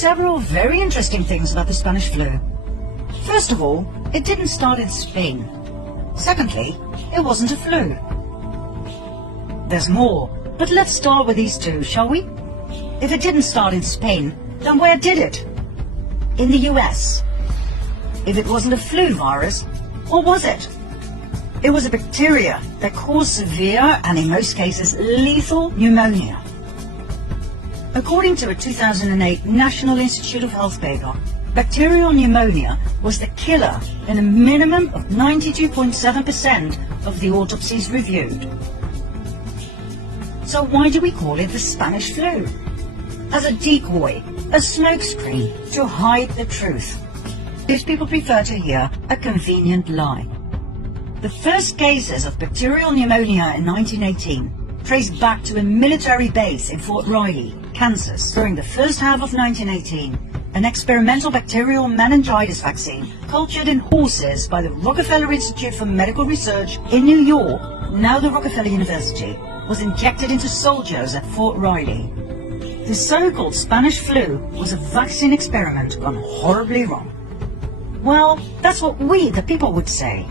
several very interesting things about the Spanish flu. First of all, it didn't start in Spain. Secondly, it wasn't a flu. There's more, but let's start with these two, shall we? If it didn't start in Spain, then where did it? In the US. If it wasn't a flu virus, what was it? It was a bacteria that caused severe and in most cases lethal pneumonia. According to a 2008 National Institute of Health paper, bacterial pneumonia was the killer in a minimum of 92.7% of the autopsies reviewed. So why do we call it the Spanish flu? As a decoy, a smokescreen to hide the truth. These people prefer to hear a convenient lie. The first cases of bacterial pneumonia in 1918 traced back to a military base in Fort Riley, Kansas. During the first half of 1918, an experimental bacterial meningitis vaccine cultured in horses by the Rockefeller Institute for Medical Research in New York, now the Rockefeller University, was injected into soldiers at Fort Riley. The so-called Spanish flu was a vaccine experiment gone horribly wrong. Well, that's what we, the people, would say.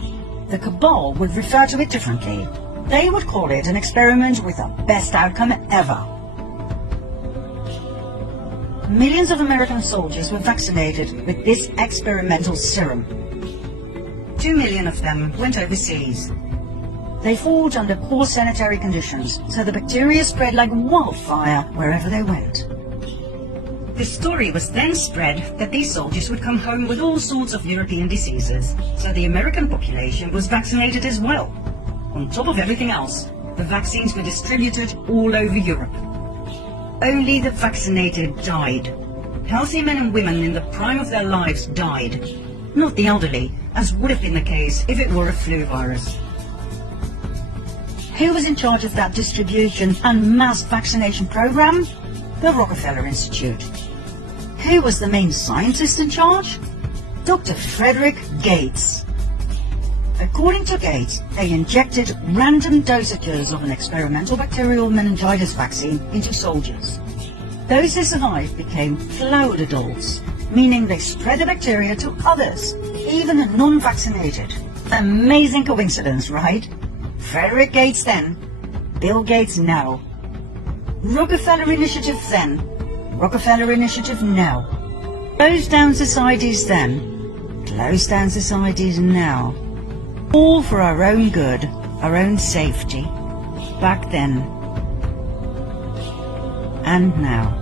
The cabal would refer to it differently. They would call it an experiment with the best outcome ever. Millions of American soldiers were vaccinated with this experimental serum. 2 million of them went overseas. They fought under poor sanitary conditions, so the bacteria spread like wildfire wherever they went. The story was then spread that these soldiers would come home with all sorts of European diseases, so the American population was vaccinated as well. On top of everything else, the vaccines were distributed all over Europe. Only the vaccinated died. Healthy men and women in the prime of their lives died, not the elderly, as would have been the case if it were a flu virus. Who was in charge of that distribution and mass vaccination program? The Rockefeller Institute. Who was the main scientist in charge? Dr. Frederick Gates. According to Gates, they injected random dosages of an experimental bacterial meningitis vaccine into soldiers. Those who survived became flowered adults, meaning they spread the bacteria to others, even the non-vaccinated. Amazing coincidence, right? Frederick Gates then, Bill Gates now. Rockefeller Initiative then, Rockefeller Initiative now. Closed down societies then, closed down societies now. All for our own good, our own safety, back then and now.